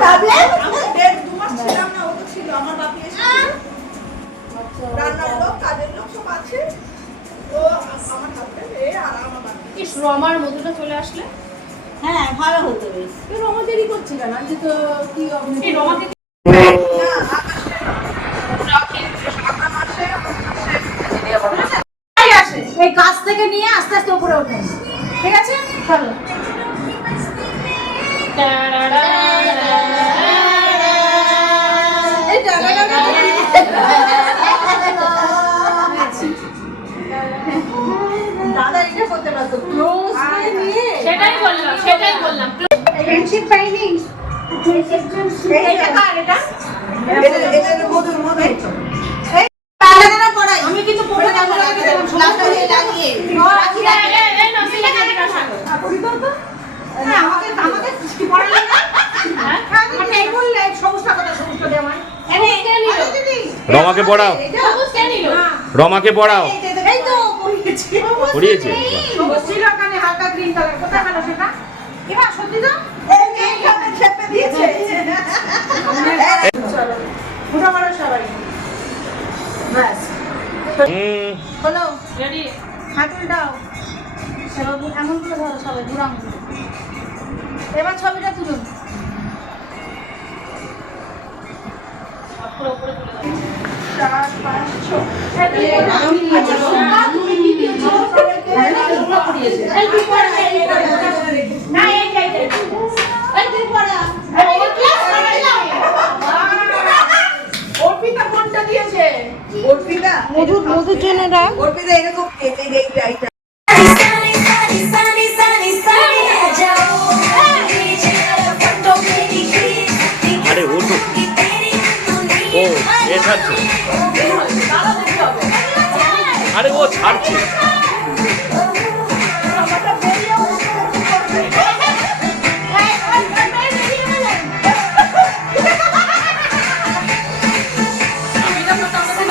Problem আমি 1.5-2 মাস ছিলাম না, ও তো ছিল আমার বাপি এসেছিল রান্নার লোক কাজের লোক সব আছে, ও আমার হাজবেন্ড আর আমার বাপি। কি রমার মধুটা চলে আসলে হ্যাঁ ভালো হতো বেশ। রমা দেরি করছে কেন? আজকে তো কি এই রমাকে এই কাছ থেকে নিয়ে আস্তে আস্তে উপরে ওঠে, ঠিক আছে? চলো। দাদা এটা করতে পারতো, ক্লোজ নিয়ে। সেটাই বললাম ফ্রেন্ডশিপ পাইনি। এটা কার এটা? এটা মধুর মধুর আমি কিন্তু পড়ে যাবো লাগিয়ে আমাকে কি পড়ালে না? আমাকে এই বললে সমস্যা কথা সমস্যা দেওয়া হয়। রমাকে পড়াও, রমাকে পড়াও। এই তো পড়িয়েছি, পড়িয়েছে ছিল কানে হালকা গ্রিন কালার। কোথায় গেল সেটা? এবার সত্যি তো এইখানে চেপে দিয়েছে। চলো উঠা মারো সবাই, ব্যাস হলো রেডি। হাঁটুল দাও সবাই, এমন করে ধরো সবাই বুড়ো আঙুল। এবার ছবিটা তুলুন। উপরে চলে যাবে 4-5-6 না এইটাই অর্পিতা কোনটা দিয়েছে? অর্পিতা মধুর জন্য রাখ। অর্পিতা এরকম এইটা আরে ও তো ও এ ছাড়ছে, আরে ও ছাড়ছে।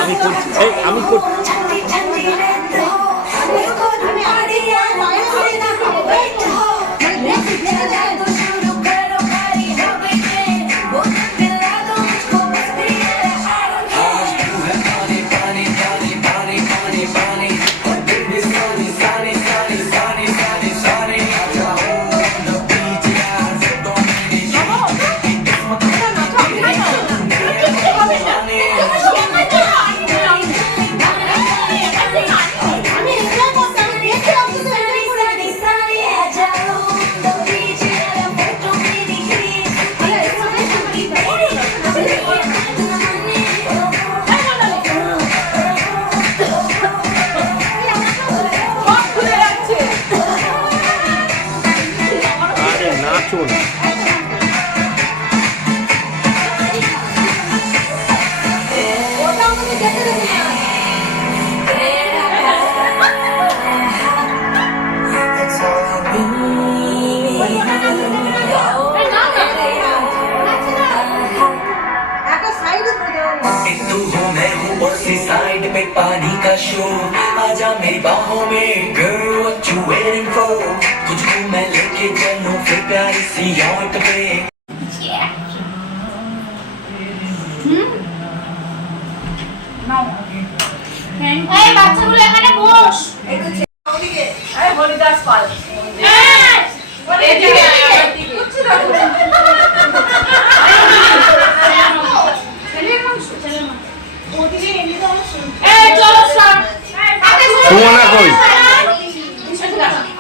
আমি করছি, আমি করছি। নাচুন। साइड पे पानी का शो आजा मेरी बाहों में girl what you waiting for तुझको मैं लेके चलूं फिर प्यारी सी याद पे এই বাচ্চাগুলো এখানে বস। ওদিকে আরে হরিদাস পাল এদিকে আমার দিকে সুমনা কই?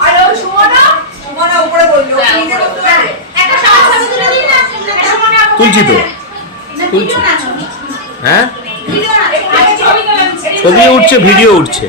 আরে সুমনা উপরে বললো তুলছি তো, তুলছি। হ্যাঁ ছবি উঠছে, ভিডিও উঠছে।